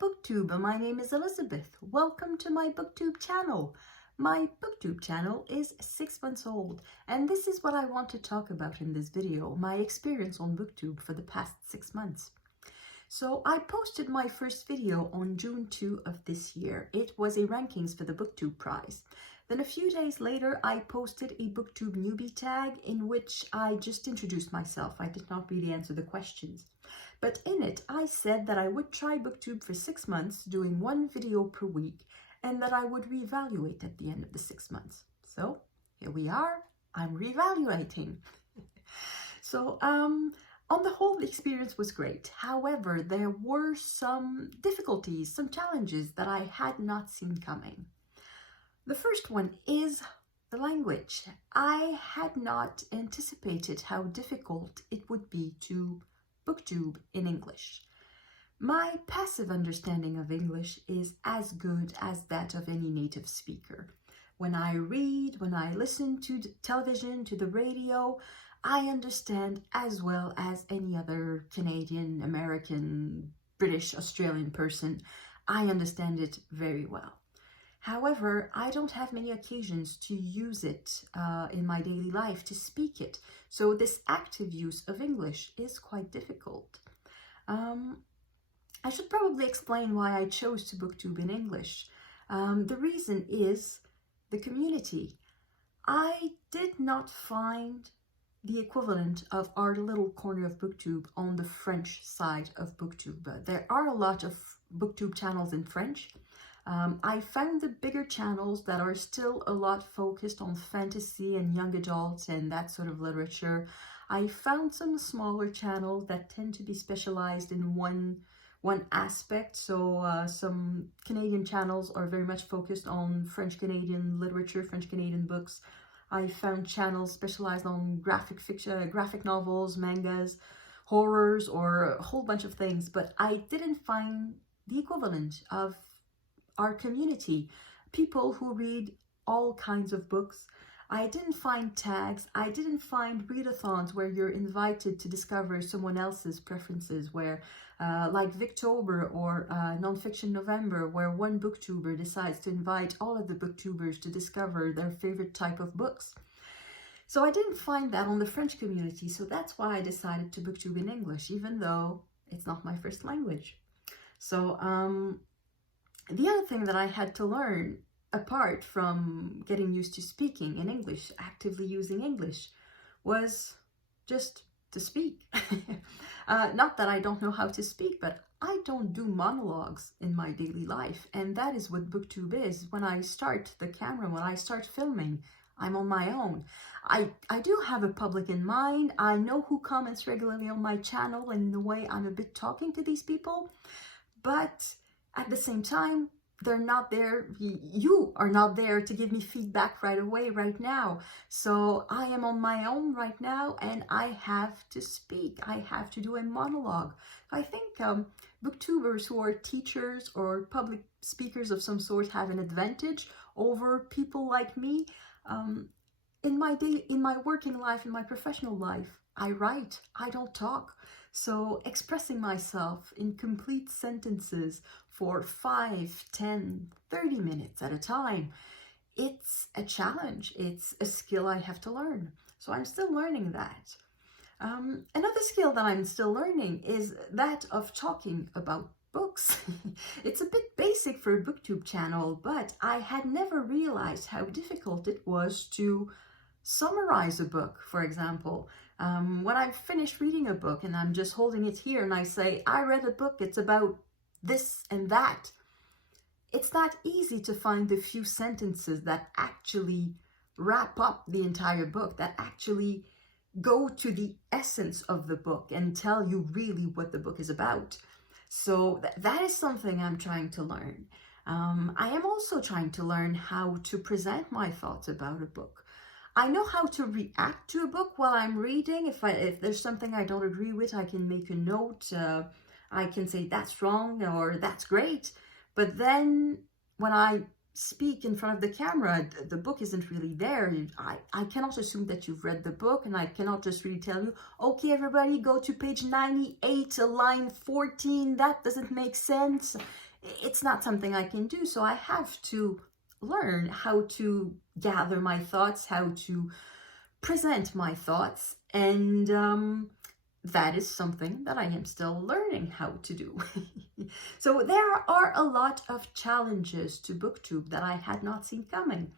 Hello Booktube, my name is Elizabeth. Welcome to my Booktube channel. My Booktube channel is 6 months old, and this is what I want to talk about in this video, my experience on Booktube for the past 6 months. So I posted my first video on June 2 of this year. It was a rankings for the Booktube prize. Then a few days later, I posted a Booktube newbie tag in which I just introduced myself. I did not really answer the questions. But in it, I said that I would try Booktube for 6 months, doing 1 video per week, and that I would reevaluate at the end of the 6 months. So here we are, I'm reevaluating. So on the whole, the experience was great. However, there were some difficulties, some challenges that I had not seen coming. The first one is the language. I had not anticipated how difficult it would be to Booktube in English. My passive understanding of English is as good as that of any native speaker. When I read, when I listen to the television, to the radio, I understand as well as any other Canadian, American, British, Australian person. I understand it very well. However, I don't have many occasions to use it in my daily life, to speak it. So this active use of English is quite difficult. I should probably explain why I chose to Booktube in English. The reason is the community. I did not find the equivalent of our little corner of Booktube on the French side of Booktube. There are a lot of Booktube channels in French. I found the bigger channels that are still a lot focused on fantasy and young adults and that sort of literature. I found some smaller channels that tend to be specialized in one aspect. So some Canadian channels are very much focused on French-Canadian literature, French-Canadian books. I found channels specialized on graphic fiction, graphic novels, mangas, horrors, or a whole bunch of things. But I didn't find the equivalent of our community, people who read all kinds of books. I didn't find tags, I didn't find readathons where you're invited to discover someone else's preferences, where like Booktober or Nonfiction November, where one booktuber decides to invite all of the booktubers to discover their favorite type of books. So I didn't find that on the French community, so that's why I decided to Booktube in English, even though it's not my first language. So the other thing that I had to learn, apart from getting used to speaking in English, actively using English, was just to speak. Not that I don't know how to speak, but I don't do monologues in my daily life. And that is what Booktube is. When I start the camera, when I start filming, I'm on my own. I do have a public in mind. I know who comments regularly on my channel, and in a way I'm a bit talking to these people. But at the same time, they're not there, you are not there to give me feedback right away, right now. So I am on my own right now, and I have to speak. I have to do a monologue. I think booktubers who are teachers or public speakers of some sort have an advantage over people like me. In my working life, in my professional life, I write, I don't talk. So expressing myself in complete sentences for 5, 10, 30 minutes at a time, it's a challenge. It's a skill I have to learn. So I'm still learning that. Another skill that I'm still learning is that of talking about books. It's a bit basic for a Booktube channel, but I had never realized how difficult it was to summarize a book, for example. When I've finished reading a book and I'm just holding it here and I say, I read a book, it's about this and that. It's not easy to find the few sentences that actually wrap up the entire book, that actually go to the essence of the book and tell you really what the book is about. So that is something I'm trying to learn. I am also trying to learn how to present my thoughts about a book. I know how to react to a book while I'm reading. If there's something I don't agree with, I can make a note. I can say that's wrong or that's great. But then when I speak in front of the camera. The book isn't really there. I cannot assume that you've read the book, and I cannot just really tell you, okay, everybody, go to page 98, line 14. That doesn't make sense. It's not something I can do. So I have to learn how to gather my thoughts, how to present my thoughts, and that is something that I am still learning how to do. So there are a lot of challenges to Booktube that I had not seen coming.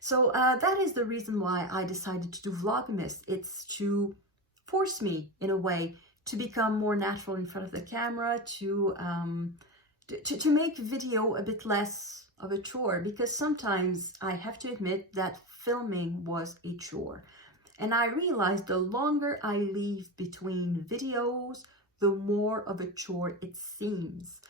So that is the reason why I decided to do Vlogmas. It's to force me, in a way, to become more natural in front of the camera, to make video a bit less of a chore, because sometimes I have to admit that filming was a chore. And I realized the longer I leave between videos, the more of a chore it seems.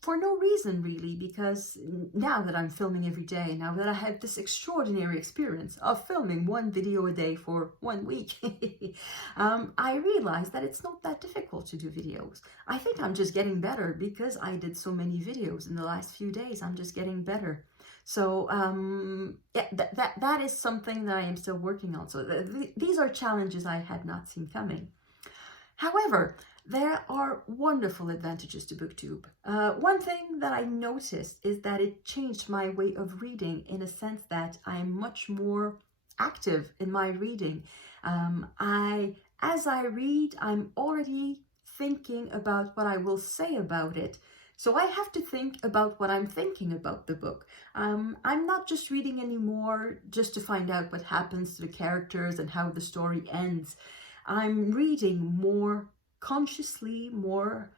For no reason, really, because now that I'm filming every day, now that I have this extraordinary experience of filming one video a day for 1 week, I realized that it's not that difficult to do videos. I think I'm just getting better because I did so many videos in the last few days. I'm just getting better. So yeah, that is something that I am still working on. So these are challenges I had not seen coming. However, there are wonderful advantages to Booktube. One thing that I noticed is that it changed my way of reading, in a sense that I am much more active in my reading. As I read, I'm already thinking about what I will say about it. So I have to think about what I'm thinking about the book. I'm not just reading anymore just to find out what happens to the characters and how the story ends. I'm reading more consciously, more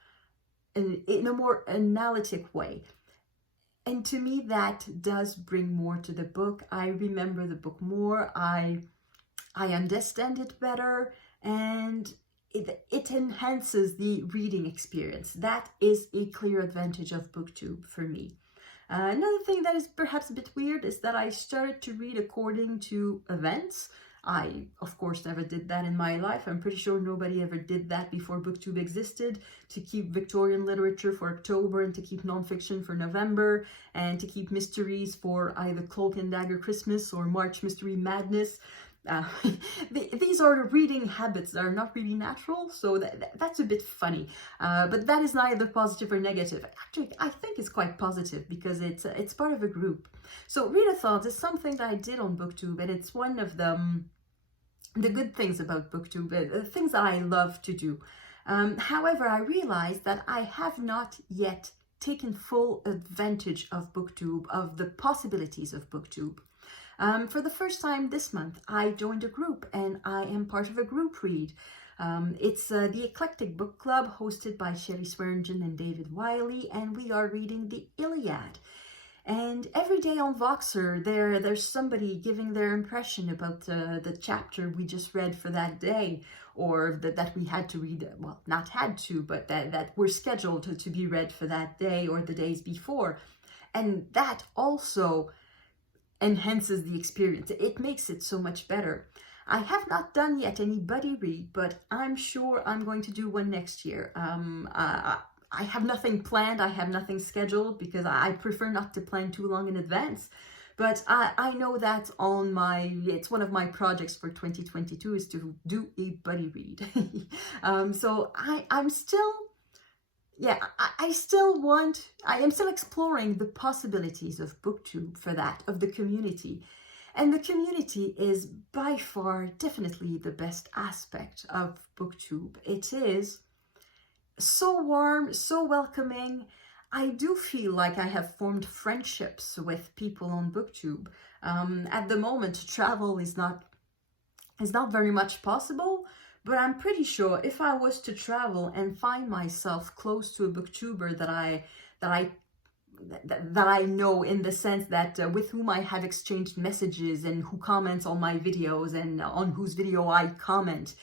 in a more analytic way. And to me, that does bring more to the book. I remember the book more. I understand it better, and it enhances the reading experience. That is a clear advantage of Booktube for me. Another thing that is perhaps a bit weird is that I started to read according to events. I, of course, never did that in my life. I'm pretty sure nobody ever did that before Booktube existed, to keep Victorian literature for October and to keep nonfiction for November and to keep mysteries for either Cloak and Dagger Christmas or March Mystery Madness. These are the reading habits that are not really natural, so that's a bit funny. But that is neither positive or negative. Actually, I think it's quite positive because it's part of a group. So readathons is something that I did on Booktube, and it's one of the good things about Booktube, the things that I love to do. However, I realized that I have not yet taken full advantage of Booktube, of the possibilities of Booktube. For the first time this month, I joined a group, and I am part of a group read. It's the Eclectic book club hosted by Shelley Swearingen and David Wiley, and we are reading the Iliad. And every day on Voxer, there's somebody giving their impression about the chapter we just read for that day, or that we had to read, well, not had to, but that were scheduled to be read for that day or the days before. And that also enhances the experience. It makes it so much better. I have not done yet any buddy read, but I'm sure I'm going to do one next year. I have nothing planned, I have nothing scheduled, because I prefer not to plan too long in advance. But I know that it's one of my projects for 2022 is to do a buddy read. So I'm still, yeah, I am still exploring the possibilities of Booktube for that, of the community. And the community is by far definitely the best aspect of Booktube. It is so warm, so welcoming. I do feel like I have formed friendships with people on Booktube. At the moment, travel is not very much possible, but I'm pretty sure if I was to travel and find myself close to a booktuber that I know, in the sense that with whom I have exchanged messages and who comments on my videos and on whose video I comment,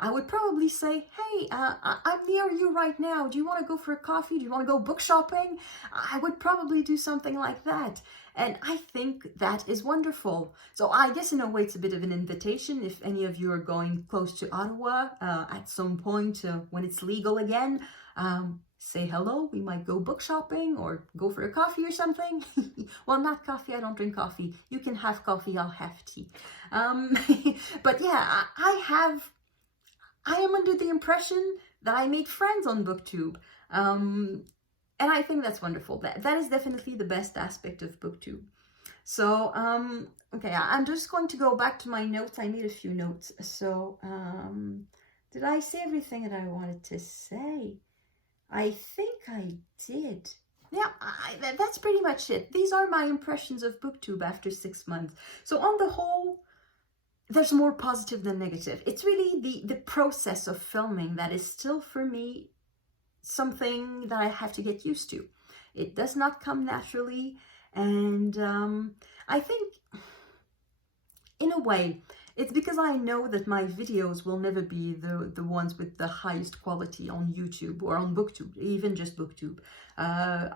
I would probably say, hey, I'm near you right now. Do you want to go for a coffee? Do you want to go book shopping? I would probably do something like that. And I think that is wonderful. So I guess in a way it's a bit of an invitation. If any of you are going close to Ottawa at some point when it's legal again, say hello. We might go book shopping or go for a coffee or something. Well, not coffee. I don't drink coffee. You can have coffee. I'll have tea. But yeah, I am under the impression that I made friends on Booktube. And I think that's wonderful. That is definitely the best aspect of Booktube. So, okay, I'm just going to go back to my notes. I made a few notes. So, did I say everything that I wanted to say? I think I did. Yeah, that's pretty much it. These are my impressions of Booktube after 6 months. So on the whole, there's more positive than negative. It's really the process of filming that is still, for me, something that I have to get used to. It does not come naturally. And I think, in a way, it's because I know that my videos will never be the ones with the highest quality on YouTube or on Booktube, even just Booktube. I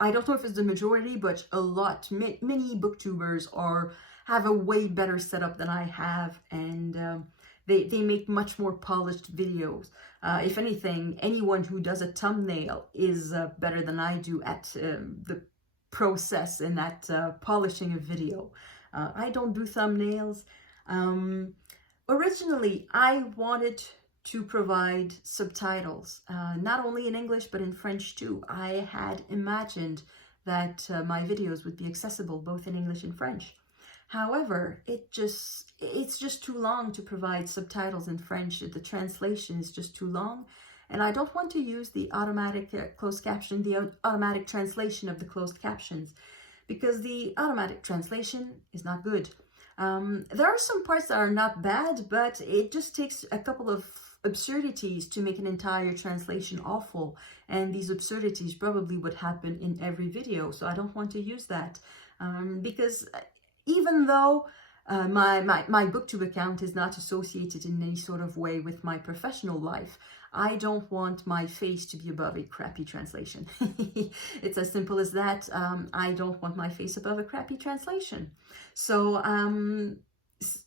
don't know if it's the majority, but a lot, many Booktubers have a way better setup than I have, and they make much more polished videos. If anything, anyone who does a thumbnail is better than I do at the process and at polishing a video. I don't do thumbnails. Originally, I wanted to provide subtitles, not only in English, but in French too. I had imagined that my videos would be accessible both in English and French. However, it's just too long to provide subtitles in French. The translation is just too long. And I don't want to use the automatic closed caption, the automatic translation of the closed captions, because the automatic translation is not good. There are some parts that are not bad, but it just takes a couple of absurdities to make an entire translation awful. And these absurdities probably would happen in every video. So I don't want to use that, because even though my Booktube account is not associated in any sort of way with my professional life, I don't want my face to be above a crappy translation. It's as simple as that. I don't want my face above a crappy translation. So,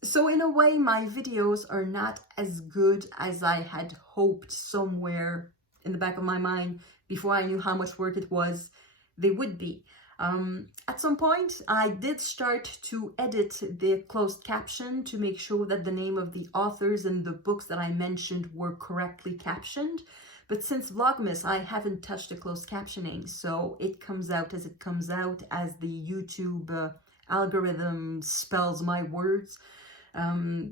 so in a way, my videos are not as good as I had hoped somewhere in the back of my mind before I knew how much work it was. They would be. At some point, I did start to edit the closed caption to make sure that the name of the authors and the books that I mentioned were correctly captioned. But since Vlogmas, I haven't touched the closed captioning, so it comes out as it comes out, as the YouTube algorithm spells my words,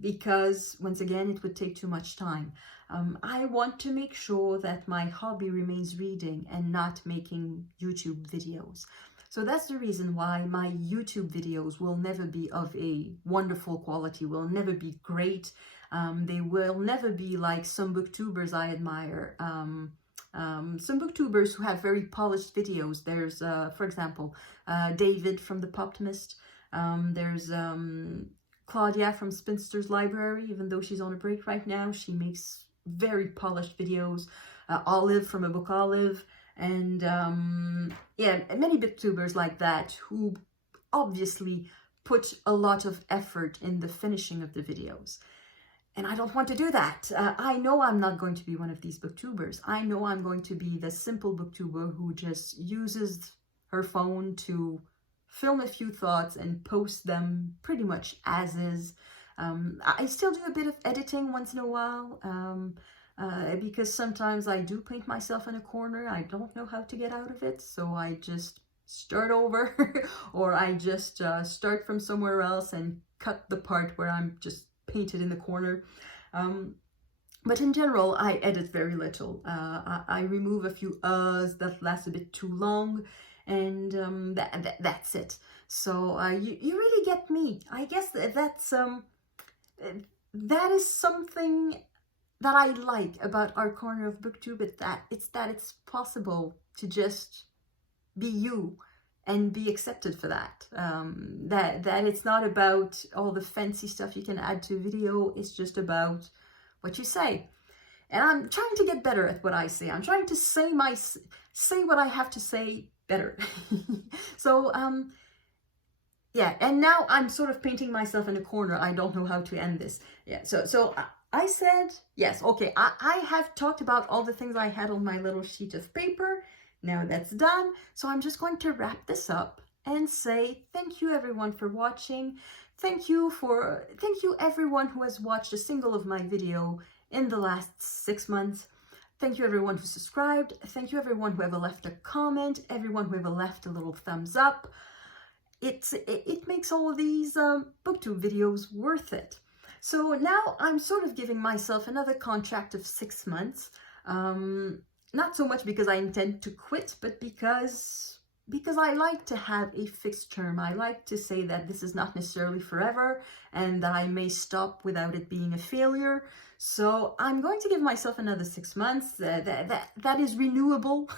because, once again, it would take too much time. I want to make sure that my hobby remains reading and not making YouTube videos. So that's the reason why my YouTube videos will never be of a wonderful quality, will never be great. They will never be like some booktubers I admire. Some booktubers who have very polished videos. There's, for example, David from The Poptimist. There's Claudia from Spinster's Library. Even though she's on a break right now, she makes very polished videos. Olive from A Book Olive. And yeah, many booktubers like that who obviously put a lot of effort in the finishing of the videos. And I don't want to do that. I know I'm not going to be one of these booktubers. I know I'm going to be the simple booktuber who just uses her phone to film a few thoughts and post them pretty much as is. I still do a bit of editing once in a while. Because sometimes I do paint myself in a corner. I don't know how to get out of it, so I just start over, or I just start from somewhere else and cut the part where I'm just painted in the corner. But in general, I edit very little. I remove a few that last a bit too long, and that's it. So you really get me. I guess that is something that I like about our corner of Booktube, it's that it's possible to just be you and be accepted for that. That it's not about all the fancy stuff you can add to a video. It's just about what you say. And I'm trying to get better at what I say. I'm trying to say what I have to say better. So yeah, and now I'm sort of painting myself in a corner. I don't know how to end this. Yeah, so I said, yes, okay, I have talked about all the things I had on my little sheet of paper. Now that's done. So I'm just going to wrap this up and say thank you everyone for watching. Thank you everyone who has watched a single of my video in the last 6 months. Thank you everyone who subscribed. Thank you everyone who ever left a comment, everyone who ever left a little thumbs up. It makes all of these booktube videos worth it. So now I'm sort of giving myself another contract of 6 months. Not so much because I intend to quit, but because I like to have a fixed term. I like to say that this is not necessarily forever and that I may stop without it being a failure. So I'm going to give myself another 6 months. That is renewable.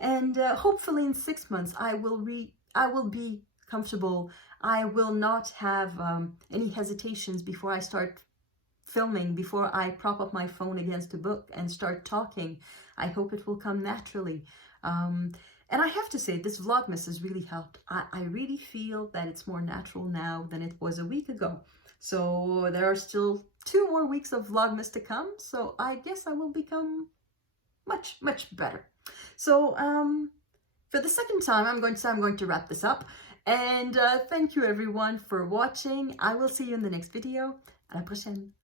And hopefully in 6 months I will be comfortable. I will not have any hesitations before I start filming, before I prop up my phone against a book and start talking. I hope it will come naturally. And I have to say, this Vlogmas has really helped. I really feel that it's more natural now than it was a week ago. So there are still 2 more weeks of Vlogmas to come. So I guess I will become much, much better. So for the second time, I'm going to wrap this up. And thank you everyone for watching. I will see you in the next video. À la prochaine.